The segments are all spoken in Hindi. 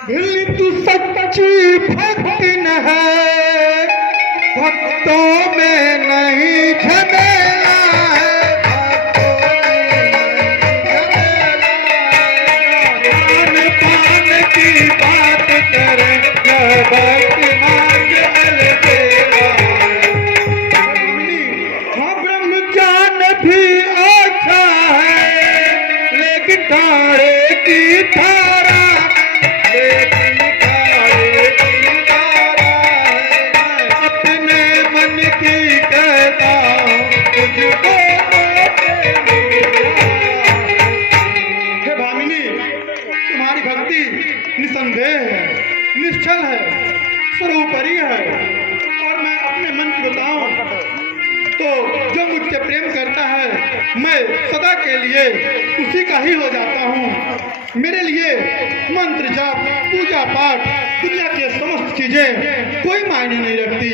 दिल तू सच्ची भक्ति न है, भक्तों में नहीं झमेला है, भक्तों में नहीं झमेला है। पान की बात करे भक्त मांग अलबेला। हाँ ब्रह्मज्ञान भी अच्छा है, लेकिन तारे की धारा निसंदेह है, निश्चल है, सर्वोपरि है। और मैं अपने मन की बताऊं तो जो मुझसे प्रेम करता है मैं सदा के लिए उसी का ही हो जाता हूँ। मेरे लिए मंत्र जाप पूजा पाठ दुनिया के समस्त चीजें कोई मायने नहीं रखती।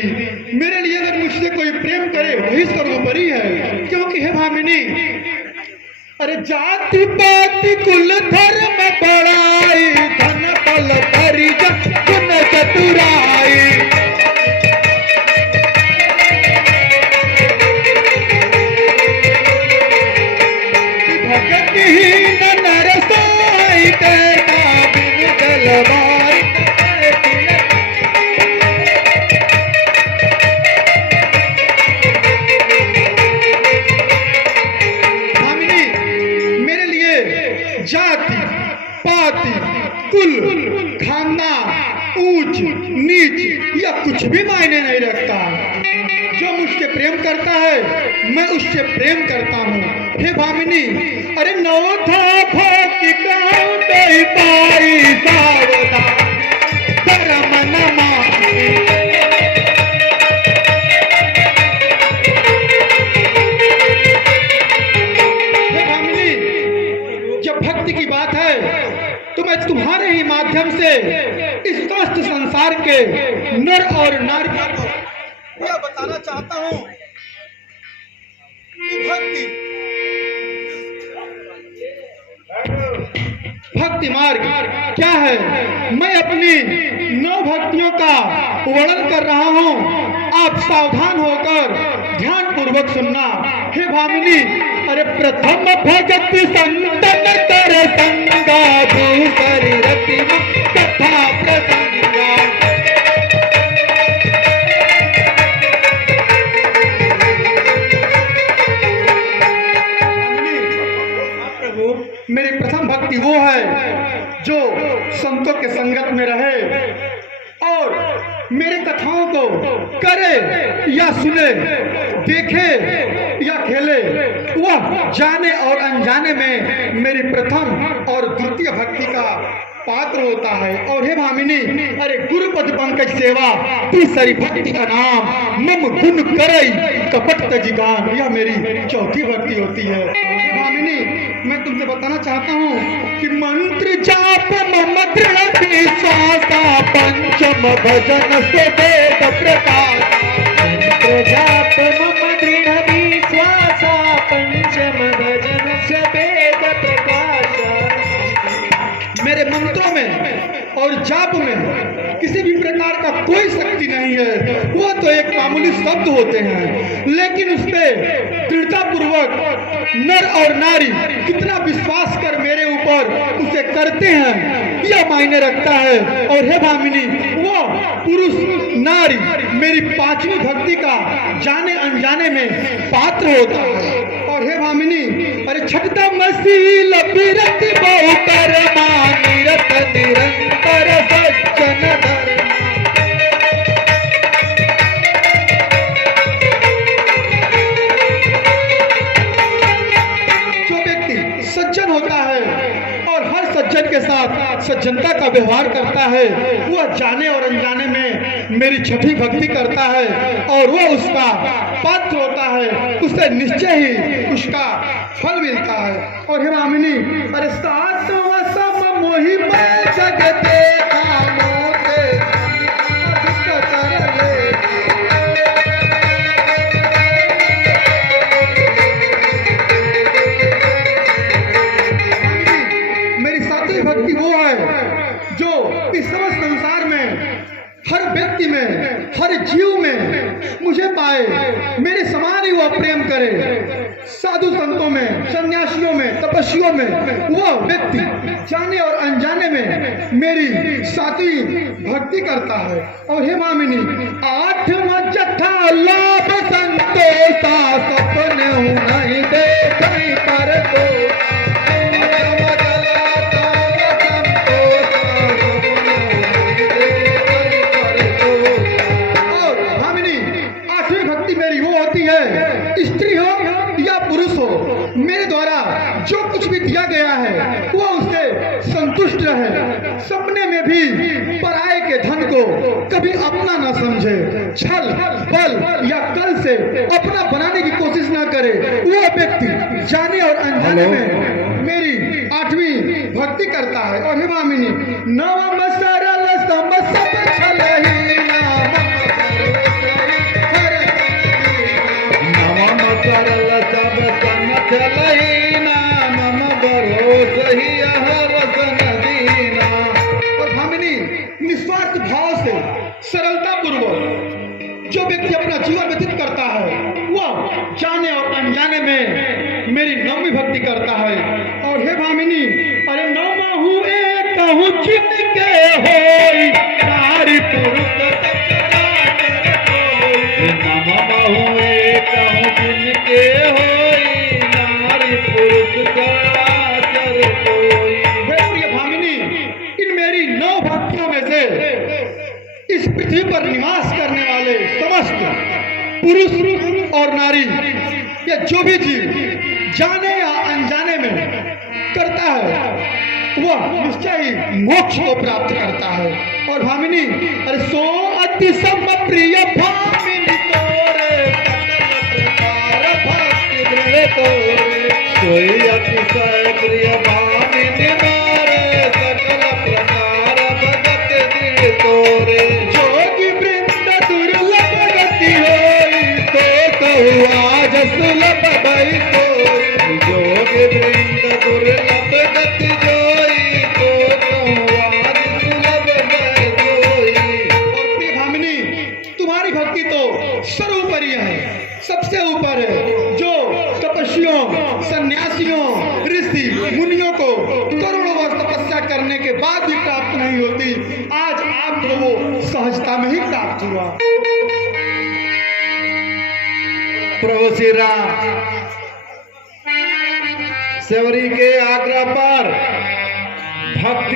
मेरे लिए अगर मुझसे कोई प्रेम करे वही सर्वोपरि है। क्योंकि हे भामिनी, अरे जाति पाति कुल धर्म बड़ाई, धन बल परिजन गुण चतुराई। भगतहीन नर सोई तेरा बिन जलवाई। जाति पाति कुल खानदान ऊंच नीच या कुछ भी मायने नहीं रखता। जो मुझसे प्रेम करता है मैं उससे प्रेम करता हूँ। हे भामिनी, अरे नौ था भक्ति गाँव दई पाई सावधान धर्म न मानी। भक्ति की बात है तो मैं तुम्हारे ही माध्यम से इस समस्त संसार के नर और नारी को यह बताना चाहता हूं कि भक्ति मार्ग क्या है। मैं अपनी 9 भक्तियों का वर्णन कर रहा हूं, आप सावधान होकर ध्यान पूर्वक सुनना। हे भामिनी, अरे प्रथम भगत संतन कर संगा, दूसरी रति कथा प्रसंगा। प्रभु, मेरी प्रथम भक्ति वो है जो संतों के संगत में रहे और मेरे कथाओं को करे या सुने, देखे या खेले, वह जाने और अनजाने में मेरी प्रथम और द्वितीय भक्ति का पात्र होता है। और हे भामिनी, अरे गुरुपद पंकज सेवा तीसरी भक्ति का नाम, मम गुण करई कपट तजिगान, यह मेरी चौथी भक्ति होती है। भामिनी, मैं तुमसे बताना चाहता हूँ कि मंत्र जाप मम दृढ़ विश्वासा, पंचम भजन से वेद प्रकाश। मंत्र जाप मम दृढ़ विश्वासा, पंचम भजन से वेद प्रकाश। मेरे मंत्रों में और जाप में किसी भी प्रकार का कोई शक्ति नहीं है, वो तो एक मामूली शब्द होते हैं, लेकिन उस पे दृढ़ता पूर्वक नर और नारी कितना विश्वास कर मेरे ऊपर उसे करते हैं यह मायने रखता है। और हे भामिनी, वो पुरुष नारी मेरी 5वीं भक्ति का जाने अनजाने में पात्र होता है। और हे भामिनी, अरे छठता मसील बिरति बहु करमा, निरत निरंतर सज्जन धर्म। जो व्यक्ति सज्जन होता है और हर सज्जन के साथ सज्जनता का व्यवहार करता है, वह जाने और अनजाने में मेरी छठी भक्ति करता है और वह उसका पात्र होता है, उसे निश्चय ही उसका फल मिलता है। और हे भामिनी, अरे सात वसम मोहि मैं जगते कामों के अधिक कर ले। मेरी सातवीं भक्ति वो है जो इस समस्त संसार में हर व्यक्ति में, हर जीव में मुझे पाए, मेरे समान ही वह प्रेम करे। साधु संतों में, सन्यासियों में, तपस्वियों में वह व्यक्ति जाने और अनजाने में मेरी साथी भक्ति करता है। और हे मामिनी, आठवां जथा लाभ संतोषा सपने नहीं देखई पर तो स्त्री हो या पुरुष हो, मेरे द्वारा जो कुछ भी दिया गया है वो उससे संतुष्ट रहे। सपने में भी पराये के धन को कभी अपना ना समझे, छल बल या कल से अपना बनाने की कोशिश ना करे। वो व्यक्ति जाने और अनजाने में मेरी 8वीं भक्ति करता है। और हे मामिनी, नवम सरल सम सब छलहि सरल सब सन चलही नाम भरोस ही रसन दीना। और भामिनी, निस्वार्थ भाव से सरलता पूर्वक जो व्यक्ति अपना जीवन व्यतीत करता है वह जाने और अनजाने में मेरी 9वीं भक्ति करता है। और हे भामिनी, अरे नौमा हूँ एक हूँ जिनके होई नारी पुरुष जिनके होई नारी पुरुष चराचर कोई। हे भामिनी, इन मेरी 9 भक्तियों में से इस पृथ्वी पर निवास करने वाले समस्त पुरुष और नारी, या जो भी जीव जाने या अनजाने में करता है वह निश्चय ही मोक्ष को प्राप्त करता है। और भामिनी, अरे सो अति सम प्रिय भामिनी तोरे सोई अतिशय प्रिय भामिनी मारे सकल प्रकार भगत दिल तोरे। जोगी वृंद दुर्लभ गति होई तो आज सुलभ भई कोई। जोगी वृंद दुर्लभ गति जोई तो आज सुलभ भई कोई। और प्रिय भामिनी, तुम्हारी भक्ति तो सर्वोपरि है, सबसे ऊपर है, जो तपस्वियों, सन्यासियों, ऋषि मुनियों को करोड़ों वर्ष तपस्या करने के बाद भी प्राप्त नहीं होती। आज आपको वो सहजता में ही प्राप्त हुआ। प्रभु श्री राम सेवरी के आग्रह पर भक्ति